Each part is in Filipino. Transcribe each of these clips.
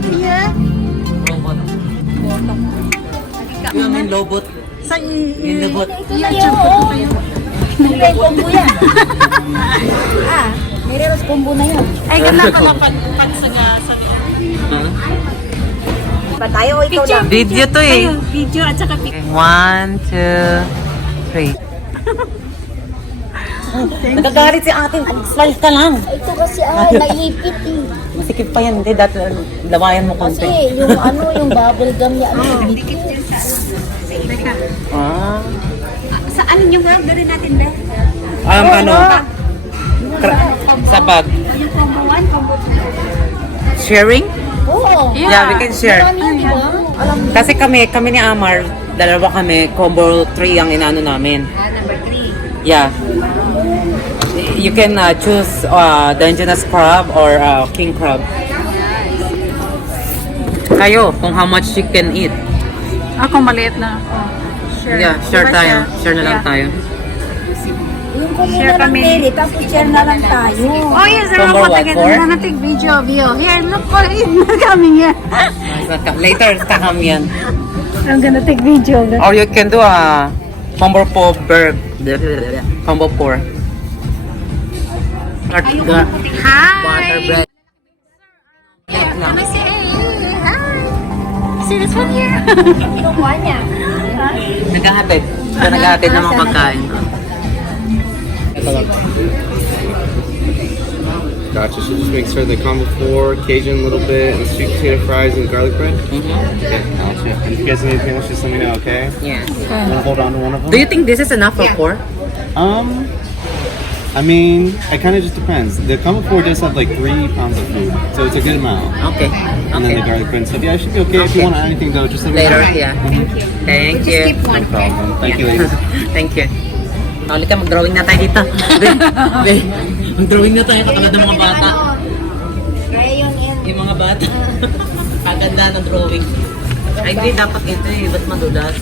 yeah. Robot. Yung may lobot. Sa Yung lobot. i-chat ko kayo. May combo yan. Nireros combo na yan. Ay, ganda pala pagsaga sa Pa tayo o ikaw lang? Video to eh. video at saka picture. 1, 2, 3. Nagagalit si atin. Smile ka lang. Ito kasi naipit eh. Masikip pa yan. Hindi, dati lawayan mo Kasi konti. yung yung bubble gum niya, dikit. Teka. Ah. Saan yung orderin natin, Be? Ano? Sa bag. Yung combo 1, combo 2. Sharing? Oo. Yeah, we can share. Marami yan, di ba? Alam mo. Kasi kami ni Amar, dalawa kami, combo 3 ang inano namin. Number 3. Yeah. You can choose Dungeness crab or king crab. Kayo, kung how much you can eat. Ako maliit na ako. Sure. Yeah, share Diba tayo. Share na lang Yeah. tayo. Yung combo Share na lang, kami. Mary, tapos share na lang tayo. Oh yes, sir. Combo Ako what, tagad four? na take video view. Here, look for it. Coming here. Later, kakam yan. I'm gonna take video. Or you can do a combo 4 burger. Combo 4. Hi. Butter bread. Can I say hi? See this one here? Kinukuha niya. Naghahatid. So, naghahatid ng mga pagkain. Ito lang. Gotcha. So just mix her the combo 4, Cajun a little bit, and sweet potato fries and garlic bread. Okay, gotcha. And if you guys need anything else, just let me know, okay? Yeah. I'm gonna hold on to one of them. Do you think this is enough for 4? I mean, it kind of just depends. The combo 4 does have like 3 pounds of food, so it's a good amount. Okay. And then the Okay. garlic bread and stuff. Yeah, it should be okay. If you want to add anything though, just let me Later, know. yeah. Thank you. No problem. Thank you, ladies. Thank you. Hali ka, mag-drawing na tayo dito. Be, mag-drawing na tayo katulad ng mga bata. Crayon in. Yung mga bata. Kaganda ng drawing. Ay, hindi, dapat ito eh. Ba't madulas?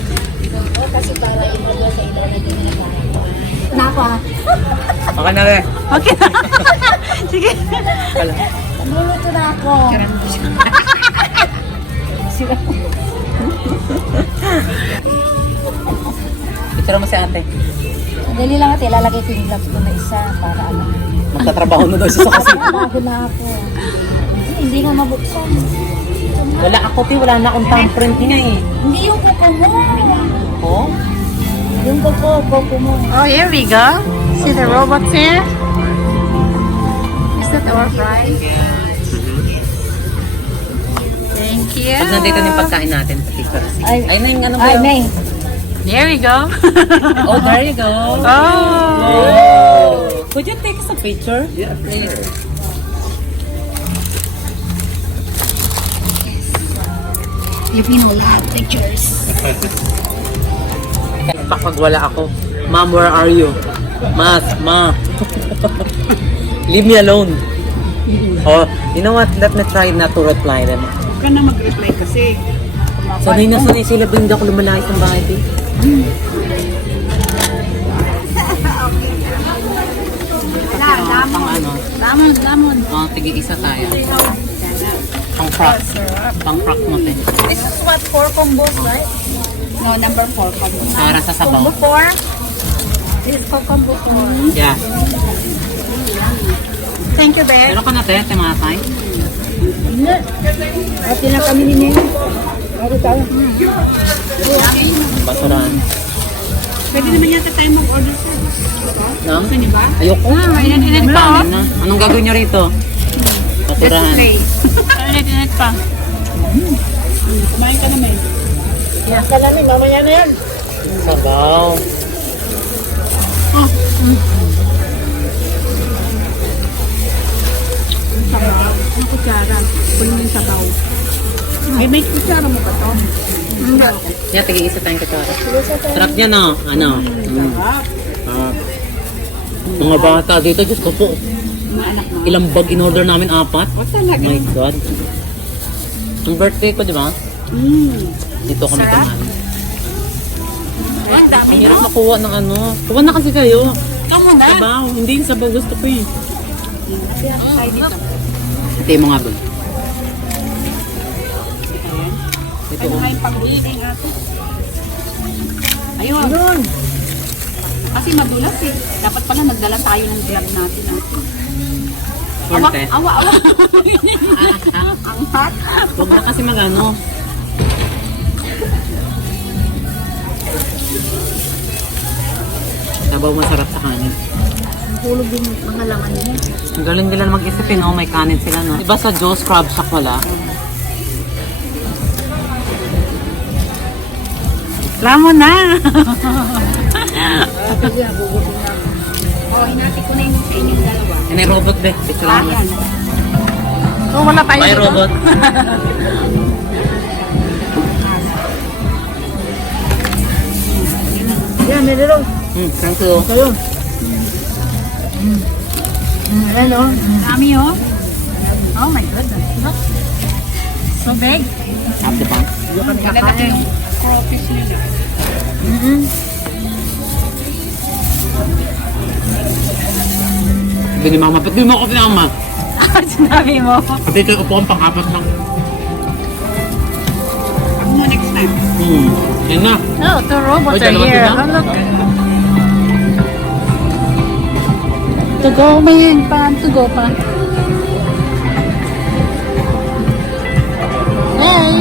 Kasi para i-video sa internet yung nakain. Nako ha. Okay na rin. Okay. Sige. Wala. Nagluluto na ako. Picture mo si ate. Dali lang ate, lalagay ko yung gloves ko na isa para ano. Magtatrabaho na daw siya sa kasi. Bago na ako. Hindi nga mabuksan. Wala ako, wala na akong thumbprint niya eh. Hindi yung kuko mo. Oh? Yung kuko mo. Oh, here we go. See the robots here? Is that our fries? Thank you. Pag nandito na yung pagkain natin sa picture. Ay na yung ano ba Ay, yun? May. There we go. Oh, there you go. Oh. Oh. Could you take us a picture? Yeah, for sure. Filipino love pictures. Pag wala ako, Mom, where are you? Ma. Leave me alone. Oh, you know what? Let me try not to reply them. Huwag ka na mag-reply kasi. Sanay na sanay sila, hindi ako lumalayas ng bahay. Eh. Pang ano? Lamon. Oh, tig-isa tayo. Pang crack. Pang crack mo, te. This is what 4 combos, right? No, number 4 combo. Para sa sabaw. Combo 4. This is for combo 4. Yeah. Thank you, Bear. Pero ka na, te, tematay. Hindi. Ate na kami ni Nene. Bago tayo. Basurahan. Pwede naman yata tayo mag-order sir. No? Gusto niyo ba? Ayoko. Init pa. Kanin na. Anong gagawin nyo rito? Basurahan. Init pa. Kumain ka naman. Salamin, mamaya na yan. Sabaw. Sabaw. Ang kutsara. Kunin mo yung sabaw. May kutsara mo ka to? Hindi. Yeah, tig-isa tayong kutsara. Sarap niya, no? Ano? Mga bata dito, Diyos ko po. Ilang bag in-order namin? 4? O talaga. My God. Ang birthday ko, di ba? Dito kami kumain. Ang dami. Ang hirap makuha ng ano. Kuha na kasi kayo. Ikaw muna. Sabaw. Hindi yung sabaw gusto ko eh. Tayo dito. Ito yung mga ba? Kaya nga yung pag-uli kay ate. Ayun. Ayun. Kasi madulas eh. Dapat pala nagdala tayo ng vlog natin. Korte. Awa. Ang hot. Huwag na kasi magano. Sabaw masarap sa kanin. Hulog yung mga laman niya. Ang galing nila mag-isipin, oh, may kanin sila, no? Diba sa Joe's Crab Shack wala? Lamo na! Sige, gugutin na. Oh, hinati ko na yung sa inyong dalawa. May robot, be. Ito lang. Ayan. So, wala tayo May dito. robot. Yan, meron. Thank you. Kayo. Ayan o. Dami oh. Oh my goodness. Look. So big. Half the bank. Lalaki yung crawfish nila. Sabi ni Mama, ba't di mo ako sinama? Sinabi mo. Sabi ko, upo ang pang-apat lang. Ako mo next time. Yan na. No, two robots Ay, dalawa sila? Oh, look. To go, may pan. To go pa. Hey!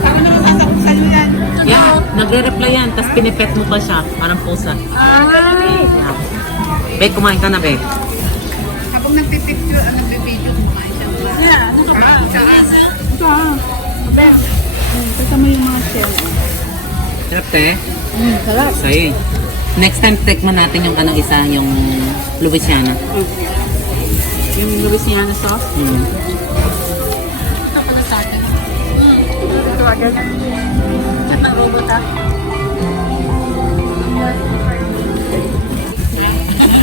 Ako naman sasaksan mo yan. Yeah, nagre-reply yan, tapos pinipet mo pa siya. Parang pusa. Yeah. Be, kumain ka na, be. Habang nagpipicture, nagpipideo, kumain siya. Yeah, ano ka pa? Saan? Ito ah. Abe. Kita mo yung mga shell. Sarap, te. Sarap. Sa'yo. Next time, tikman natin yung kanang isa, yung Louisiana. Yung Louisiana sauce. Ito pala sa atin. Ito agad. Chat ng robot ah.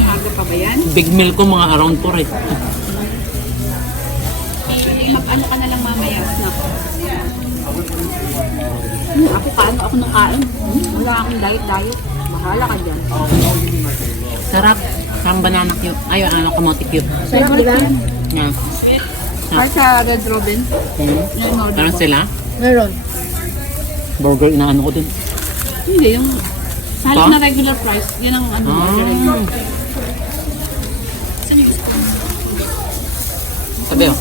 Aga pa ba yan? Big meal ko, mga around 4 eh. Mag-ano ka na lang mamaya. Snack. Ako kaano ako nung kain. Wala akong diet. Bahala ka dyan. Sarap. Sarang banana cube. Ay, ano, kamote cube. Sarap, di ba? Yeah. Kahit sa Red Robin. Yung order Parang ko. sila. Meron. Burger, inaano ko din. Hindi, yung halos Pa? na regular price. Yan ang ano. Ah. Sabi, oh.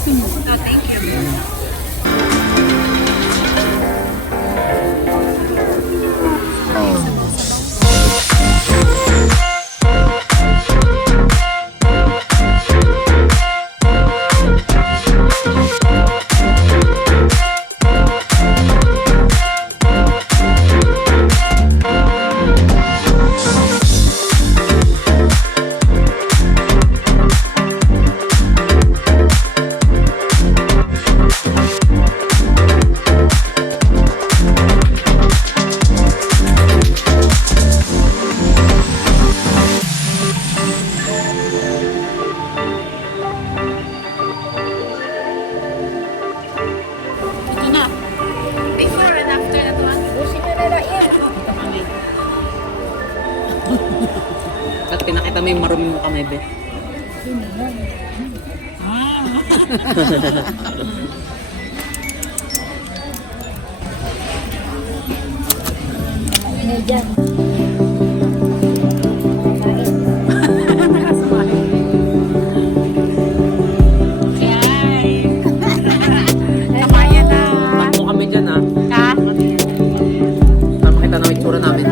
Ito na. Before and after na to ah. Busin na nila yan. Ito kami. At pinakita mo yung marumi mo kamay, be. Ano dyan? Kamayan na. Takbo kami dyan, ha. Ha? Para makita na yung itsura namin.